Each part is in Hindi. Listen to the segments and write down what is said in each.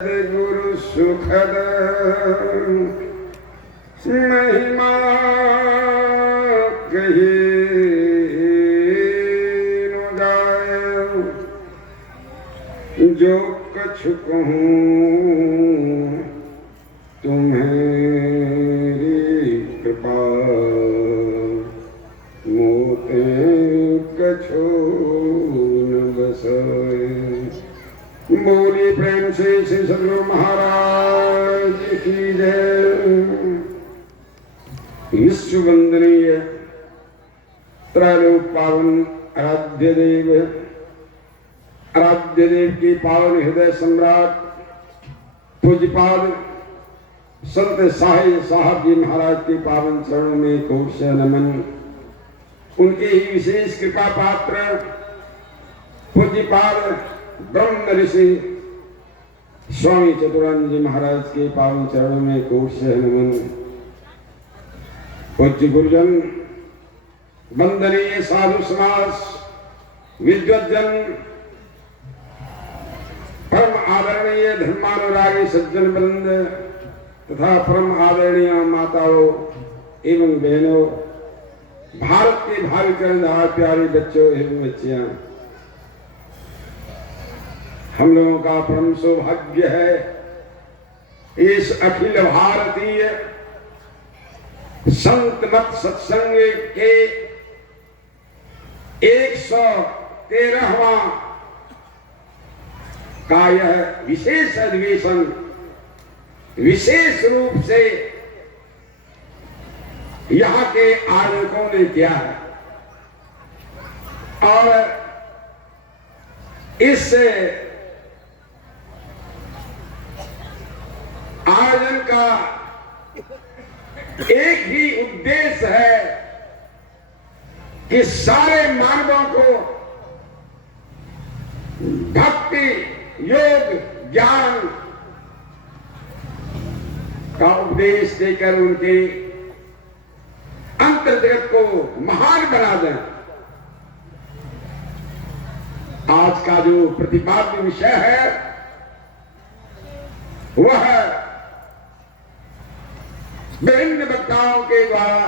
गुरु सुखद महिमा कही न जाए, जो कछु कहूँ तुम्हारी कृपा, मोते कछु न बसाए। बोली प्रेम से श्री सद्गुरु महाराज की जय। विश्व वंदनीय त्रैलोक पावन आराध्य देव की पावन हृदय सम्राट पूज्यपाद संत साहब जी महाराज के पावन चरणों में कोट से नमन। उनके ही विशेष कृपा पात्र पूज्यपाद ब्रह्म ऋषि स्वामी चतुरानंद जी महाराज के पावन चरणों में कोट से नमन। पूज्य गुरुजन, वंदनीय साधु समाज, विद्वज्जन, परम आदरणीय धर्मानुरागी सज्जन वृंद तथा परम आदरणीय माताओं एवं बहनों, भारत के भावी कर्णधार प्यारे बच्चों एवं बच्चियां, हम लोगों का परम सौभाग्य है इस अखिल भारतीय संत मत सत्संग के 113वां का यह विशेष अधिवेशन विशेष रूप से यहाँ के आयोजकों ने किया है और इस आयोजन का एक ही उद्देश्य है कि सारे मानवों को भक्ति, योग, ज्ञान का उपदेश देकर उनके अंतर्जगत को महान बना दें। आज का जो प्रतिपाद्य विषय है वह विभिन्न वक्ताओं के द्वारा,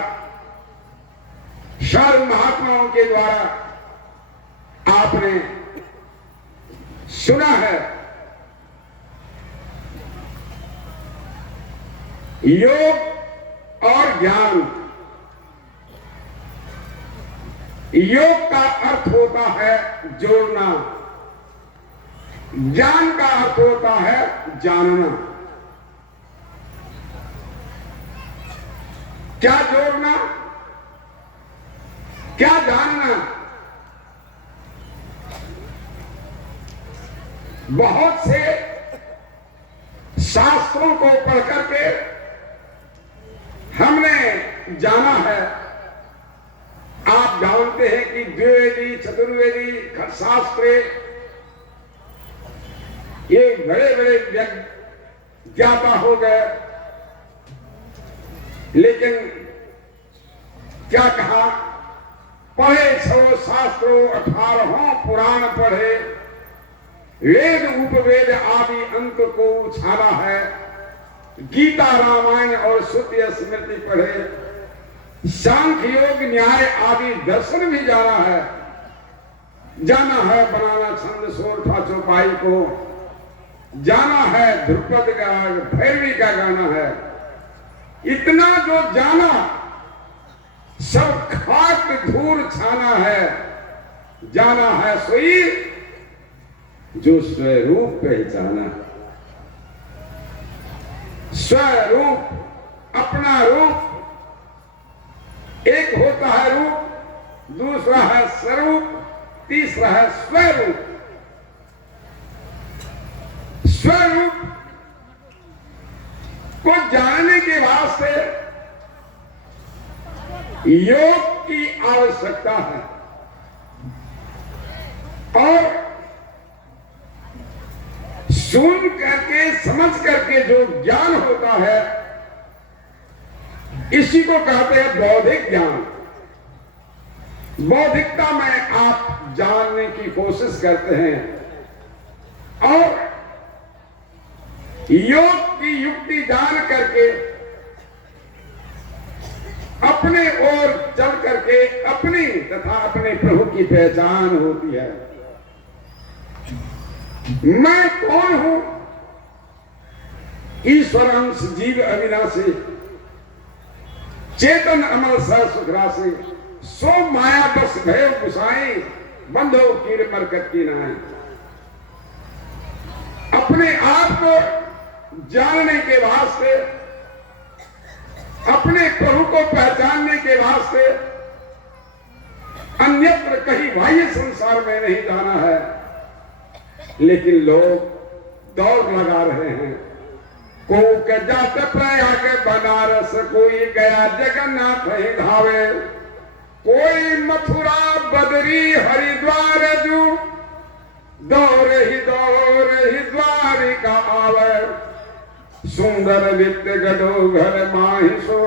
सर्व महात्माओं के द्वारा आपने सुना है। योग और ज्ञान। योग का अर्थ होता है जोड़ना, ज्ञान का अर्थ होता है जानना। क्या जोड़ना, क्या जानना? बहुत से शास्त्रों को पढ़ करके हमने जाना है। आप जानते हैं कि द्विवेदी, चतुर्वेदी, खटशास्त्र ये बड़े बड़े ज्ञाता हो गए, लेकिन क्या कहा, पढ़े 6 शास्त्रों 18 पुराण पढ़े, वेद उपवेद आदि अंक को उछाला है, गीता रामायण और श्रुति स्मृति पढ़े, सांख्य योग न्याय आदि दर्शन भी जाना है, बनाना छंद सोरठा चौपाई को, जाना है ध्रुपद का, भैरवी का गाना है। इतना जो जाना सब खाक धूल छाना है। जाना है सोई जो स्वरूप पहचाना। स्वरूप, अपना रूप, एक होता है रूप, दूसरा है स्वरूप, तीसरा है स्वरूप। स्वरूप को जानने के वास्ते योग की आवश्यकता है और सुन करके समझ करके जो ज्ञान होता है इसी को कहते हैं बौद्धिक ज्ञान। बौद्धिकता में आप जानने की कोशिश करते हैं और योग की युक्ति जान करके अपने ओर चल करके अपनी तथा अपने प्रभु की पहचान होती है। मैं कौन हूं? ईश्वर अंश जीव अविनाशी, चेतन अमल सह सुख राशि, सो माया बस भय गुसाई, बंधो कीड़ मरकत की नाई। अपने आप को जानने के वास्ते, अपने प्रभु को पहचानने के वास्ते अन्यत्र कहीं बाह्य संसार में नहीं जाना है, लेकिन लोग दौड़ लगा रहे हैं। को के जात प्रयाग बनारस, कोई गया जगन्नाथ ही धावे, कोई मथुरा बदरी हरिद्वार जू, दौर ही द्वारिका आवे। सुंदर नित्य गडो घर माहिसो,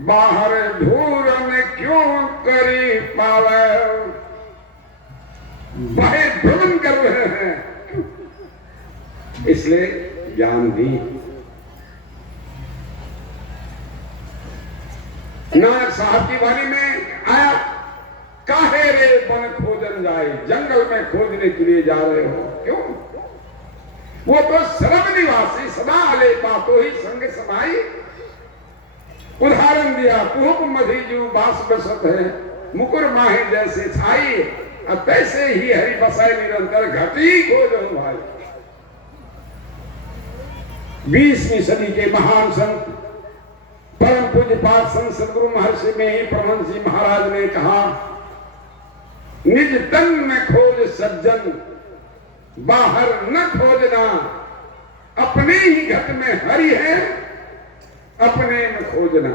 बाहर धूर में क्यों करी पावे। बाहर भ्रमण कर रहे हैं, इसलिए ज्ञान दी। नानक साहब की वाणी में आया, काहे रे बन खोजन जाए, जंगल में खोजने के लिए जा रहे हो क्यों? वो तो सर्व निवासी सदा आले पातो ही संग समाई। उदाहरण दिया, कुहुक मधी जीव बास बसत है, मुकुर माहे जैसे छाई, अब तैसे ही हरि बसाए निरंतर, घटी खोजो भाई। 20वीं सदी के महान संत परम पूज्य पाद संत सदगुरु महर्षि में ही परमहंस जी महाराज ने कहा, निज तन में खोज सज्जन, बाहर न खोजना, अपने ही घट में हरि है, अपने में खोजना।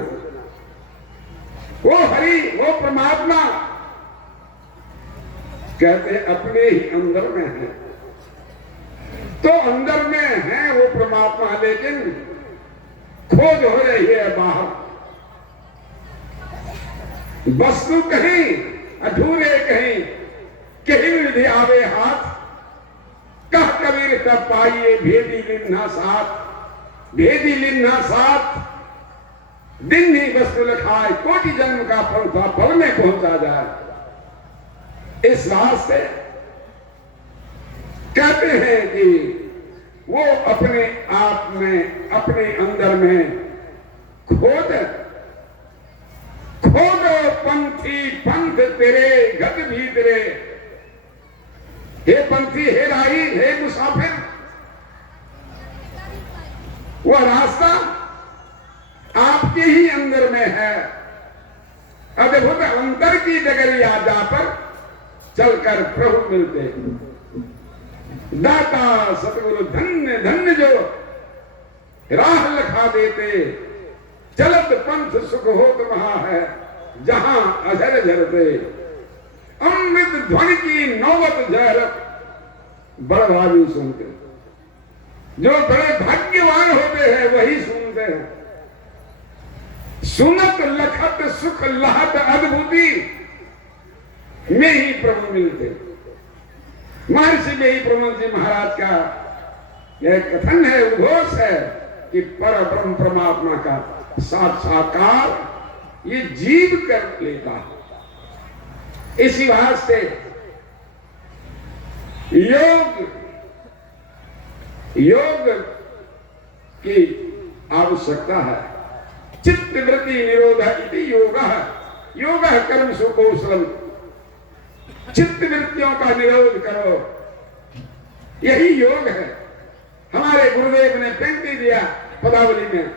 वो हरि, वो परमात्मा कहते अपने ही अंदर में है, तो अंदर में है वो परमात्मा, लेकिन खोज हो रही है बाहर। वस्तु कहीं अधूरे, कहीं विधि आवे हाथ, कह कबीर तब पाइए भेदी लिन्हा साथ। भेदी लिन्हा साथ, दिन ही वस्तु लखाए, कोटि जन्म का फल था, फल में पहुंचा जाए। इस वास्ते कहते हैं कि वो अपने आप में, अपने अंदर में खोद पंथी पंथ तेरे गत भीतरे। हे पंथी, हे राही, हे मुसाफिर, वह रास्ता आपके ही अंदर में है। अद्भुत अंतर की डगरिया जाकर चलकर प्रभु मिलते हैं। दाता सतगुरु धन्य धन्य जो राह लखा देते, चलत पंथ सुख होत वहां है, जहां अजर झरते। अमृत ध्वनि की नौबत जहर बड़भागी सुनते। जो बड़े भाग्यवान होते हैं वही सुनते हैं। सुनत लखत सुख लहत अद्भुति में ही प्रभु मिलते। महर्षि में ही प्रमोद जी महाराज का यह कथन है, उद्घोष है कि पर ब्रह्म परमात्मा का साक्षात्कार ये जीव कर लेता है। इसी वास्ते योग की आवश्यकता है। चित्त वृत्ति निरोध इति योग कर्म सुकौशलम। चित्त वृत्तियों का निरोध करो, यही योग है। हमारे गुरुदेव ने पंक्ति दिया पदावली में,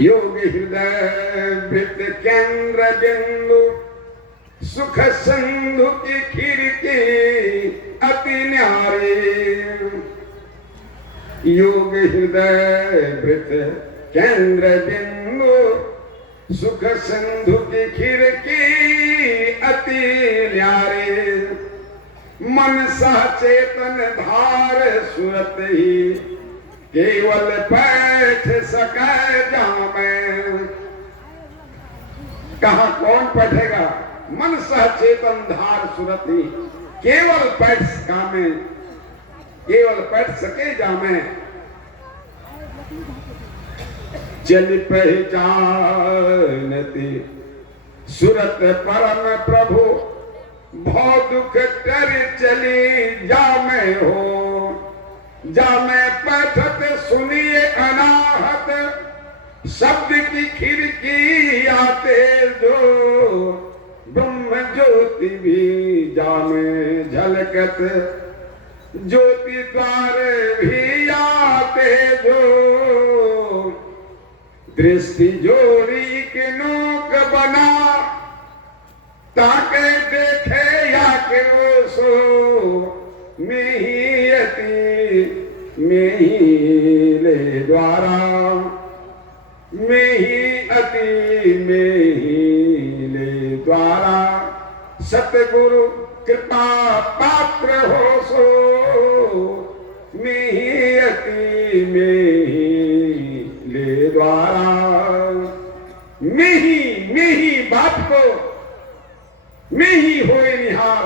योग हृदय वृत्त केंद्र बिंदु, सुख सिंधु की खिड़की अति न्यारी। योग हृदय वृत्त केंद्र बिंदु, सुख सिंधु की खिड़की अति न्यारी। मन सचेतन धार सुरत ही, केवल बैठ सके जामे। कहा कौन बैठेगा? मन सचेतन धार सुरत ही, केवल बैठ सका में। केवल पढ़ सके जामे चल पहचानती सुरत परम प्रभु भौ दुख कर चली जामे हो जामे पठत सुनिए अनाहत शब्द की खिड़की आते जो ब्रह्म ज्योति भी जामे झलकत ज्योति द्वार भी आते जो दृष्टि जोड़ी के नोक बना ताके देखे या के वो सो में ही ले द्वारा में ही ले द्वारा सतगुरु कृपा पात्र हो सो में ही ले द्वारा में ही बाप को में ही होए निहार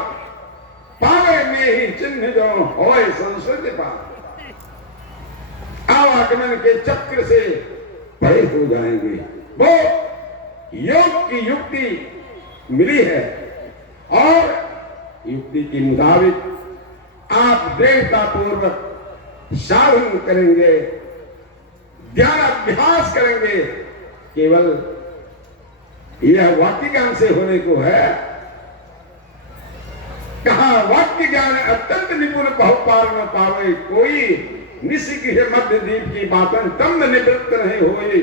पावे में ही चिन्ह जो होए संस्कृति पार आवागमन के चक्र से परे हो जाएंगे। वो योग की युक्ति मिली है और युक्ति के मुताबिक आप दृढ़ता पूर्वक साधन करेंगे, ध्यान अभ्यास करेंगे। केवल यह वाक्य ज्ञान से होने को है। कहा वाक्य ज्ञान अत्यंत निपुण बहुपार न पावे कोई निशिक मध्य दीप की बातन तम निवृत्त नहीं होए।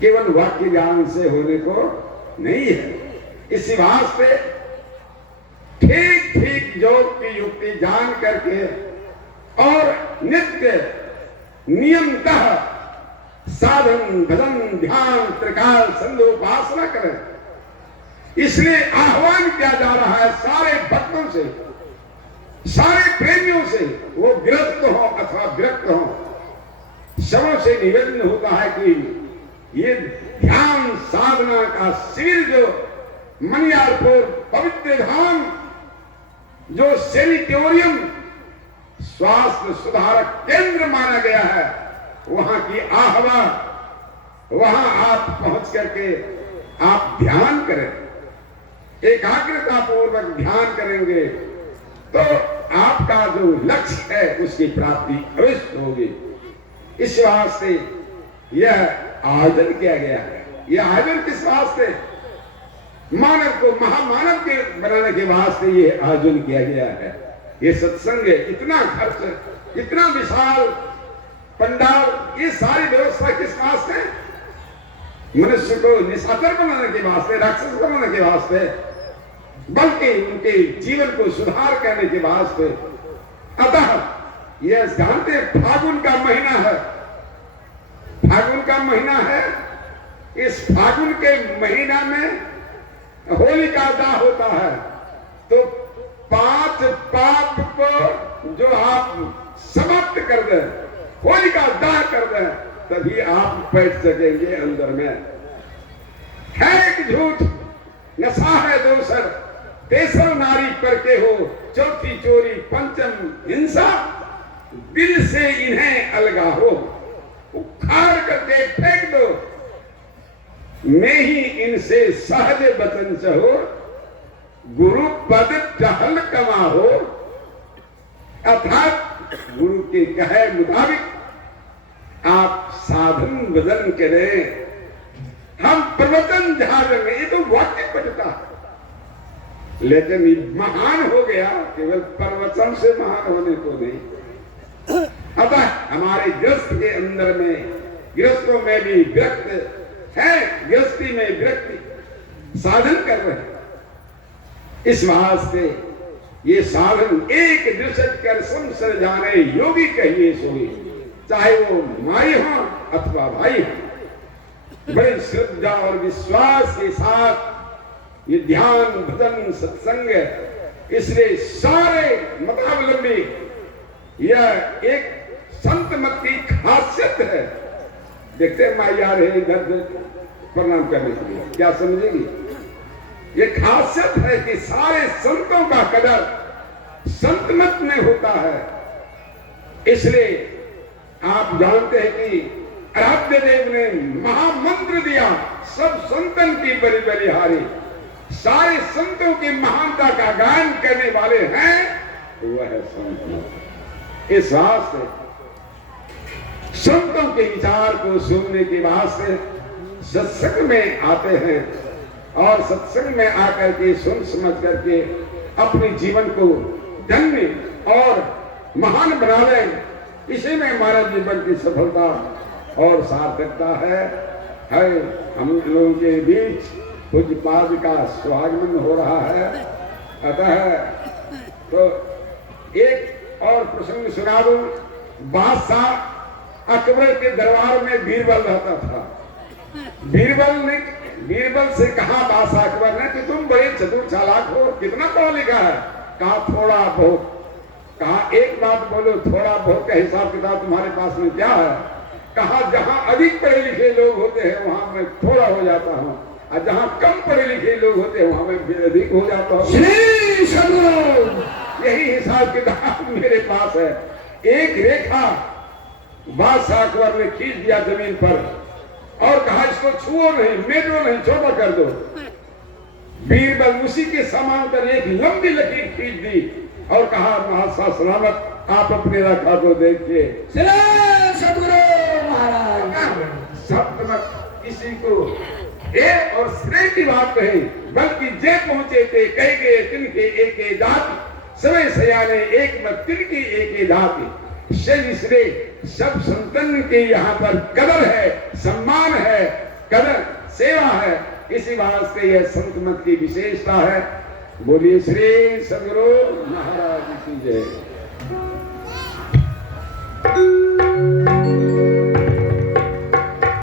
केवल वाक्य ज्ञान से होने को नहीं है। इसी वास्ते ठीक ठीक योग की युक्ति जान करके और नित्य नियमतः साधन भजन ध्यान त्रिकाल संध्योपासना करें। इसलिए आह्वान किया जा रहा है सारे भक्तों से, सारे प्रेमियों से, वो गृहस्थ हो अथवा विरक्त हो, सबों से निवेदन होता है कि ये ध्यान साधना का शिविर जो मनियारपुर पवित्र धाम जो सेनिटोरियम स्वास्थ्य सुधारक केंद्र माना गया है, वहां की आहवा, वहां आप पहुंच करके आप ध्यान करें, एकाग्रता पूर्वक ध्यान करेंगे तो आपका जो लक्ष्य है उसकी प्राप्ति अवश्य होगी। इस वास्ते यह आयोजन किया गया है। यह आयोजन किस वास्ते? मानव को महामानव के बनाने के वास्ते ये आयोजन किया गया है। ये सत्संग इतना खर्च, इतना विशाल पंडाल, ये सारी व्यवस्था किस वास्ते? मनुष्य को निशाचर बनाने के वास्ते, राक्षस बनाने के वास्ते, बल्कि उनके जीवन को सुधार करने के वास्ते। अतः यह जानते फागुन का महीना है, फागुन का महीना है। इस फागुन के महीना में होलिका दाह होता है, तो 5 पाप को जो आप समाप्त कर दें, होलिका दाह कर दें, तभी आप बैठ सकेंगे अंदर में। है एक झूठ, नशा है दोसर, तेसर नारी पर के हो, चौथी चोरी, पंचम हिंसा, दिल से इन्हें अलगा हो, उखाड़ करके फेंक दो। मैं ही इनसे सहज बचन चहो, गुरु पद टहल कमा हो। अर्थात गुरु के कहे मुताबिक आप साधन भजन करें, हम प्रवचन झाड़ेंगे। ये तो वाक्य पढ़ता है, लेकिन महान हो गया केवल प्रवचन से महान होने को नहीं। अतः हमारे गृहस्थ के अंदर में, गृहस्थों में भी विरक्त है, गृहस्थी में विरक्ति साधन कर रहे हैं। इस वास्ते ये साधन एक दृष्ट कर संसर जाने योगी कहिए सोई, चाहे वो माई हो अथवा भाई हो। बड़ी श्रद्धा और विश्वास के साथ ये ध्यान भजन सत्संग, इसलिए सारे मतावलंबी, यह एक संत मत की खासियत है। देखते हैं माई आ रहे इधर प्रणाम करने के लिए, क्या समझेगी? ये खासियत है कि सारे संतों का कदर संत मत में होता है। इसलिए आप जानते हैं कि आराध्य देव ने महामंत्र दिया, सब संतन की बड़ी बलिहारी, सारे संतों की महानता का गायन करने वाले हैं वह संत। इस वास्ते संतों के विचार को सुनने के वास्ते सत्संग में आते हैं और सत्संग में आकर के सुन समझ करके अपने जीवन को धन्य और महान बना लें। इसी में हमारा जीवन की सफलता और सार्थकता है। हम लोगों के बीच पूज्यपाद का स्वागमन हो रहा है। अतः तो एक और प्रसंग सुना दूं। बादशाह अकबर के दरबार में बीरबल रहता था। बीरबल से कहा बादशाह अकबर ने कि तुम बड़े चतुर चालाक हो, कितना पढ़ा लिखा है? कहा थोड़ा बहुत। कहा एक बात बोलो, थोड़ा बहुत का हिसाब किताब तुम्हारे पास में क्या है? कहा जहां अधिक पढ़े लिखे लोग होते हैं वहां मैं थोड़ा हो जाता हूं, और जहां कम पढ़े लिखे लोग होते हैं वहां मैं फिर अधिक हो जाता हूं। श्री सद्गुरु यही हिसाब किताब मेरे पास है। एक रेखा बादशाह अकबर ने खींच दिया जमीन पर और कहा इसको छुओ नहीं, मेटो नहीं, छोटा कर दो। बीरबल उसी के समांतर एक लंबी लकीर खींच दी और कहा बादशाह सलामत, आप अपने रेखा को देखिए। सद्गुरु महाराज सप्तमक किसी को एक और श्रेय की बात कही, बल्कि जे पहुंचे थे कह गए तिनके एक जाति, समय सयाने एक मत तिनकी एक जाति। श्रेय सब संतन के यहाँ पर कदर है, सम्मान है, कदर सेवा है। इसी वास्ते यह संत मत की विशेषता है। बोलिए श्री सद्गुरु महाराज की जय।